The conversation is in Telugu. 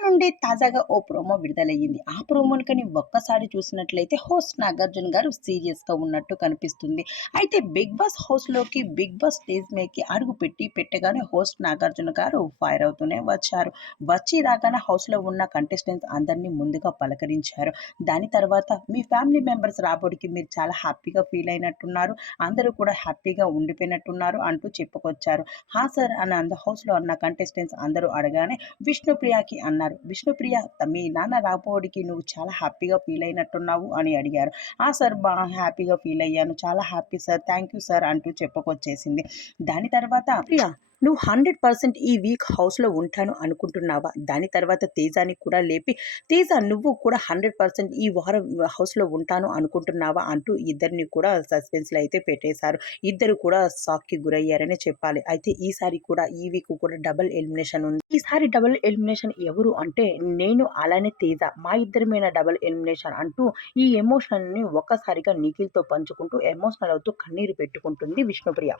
నుండి తాజాగా ఓ ప్రోమో విడుదలయ్యింది. ఆ ప్రోమోని కానీ ఒక్కసారి చూసినట్లయితే హోస్ట్ నాగార్జున గారు సీరియస్‌గా ఉన్నట్టు కనిపిస్తుంది. అయితే 'బిగ్ బాస్' హౌస్‌లోకి 'బిగ్ బాస్' స్టేజ్ మీదకి అడుగు పెట్టగానే హోస్ట్ నాగార్జున గారు ఫైర్ అవుతూనే వచ్చారు. వచ్చి రాగానే హౌస్‌లో ఉన్న కంటెస్టెంట్స్ అందరిని ముందుగా పలకరించారు. దాని తర్వాత మీ ఫ్యామిలీ మెంబర్స్ రాబోడికి మీరు చాలా హ్యాపీగా ఫీల్ అయినట్టున్నారు. అందరూ కూడా హ్యాపీగా ఉండిపోయినట్టున్నారు అంటూ చెప్పుకొచ్చారు. హా సార్ అని హౌస్‌లో ఉన్న కంటెస్టెంట్స్ అందరూ అడగానే విష్ణుప్రియకి అన్నారు. విష్ణుప్రియ మీ నాన్న రాబోడికి నువ్వు చాలా హ్యాపీగా ఫీల్ అయినట్టున్నావు అని అడిగారు. ఆ సార్ హ్యాపీగా ఫీల్ అయ్యాను. చాలా happy sir. Thank you sir అంటూ చెప్పుకొచ్చేసింది. దాని తర్వాత ప్రియా నువ్వు 100% ఈ వీక్ హౌస్‌లో ఉంటాను అనుకుంటున్నావా? దాని తర్వాత తేజాని కూడా లేపి తేజ నువ్వు కూడా 100% ఈ వారం హౌస్‌లో ఉంటాను అనుకుంటున్నావా? అంటూ ఇద్దరిని కూడా సస్పెన్స్‌లో అయితే పెట్టేశారు. ఇద్దరు కూడా షాక్‌కి గురయ్యారనే చెప్పాలి. అయితే ఈసారి కూడా ఈ వీక్ కూడా డబుల్ ఎలిమినేషన్ ఉంది. ఈసారి డబుల్ ఎలిమినేషన్ ఎవరు అంటే నేను అలానే తేజ మా ఇద్దరిమైన డబుల్ ఎలిమినేషన్ అంటూ ఈ ఎమోషన్‌ని ఒక్కసారిగా నిఖిల్‌తో పంచుకుంటూ ఎమోషనల్ అవుతూ కన్నీరు పెట్టుకుంటుంది విష్ణుప్రియ.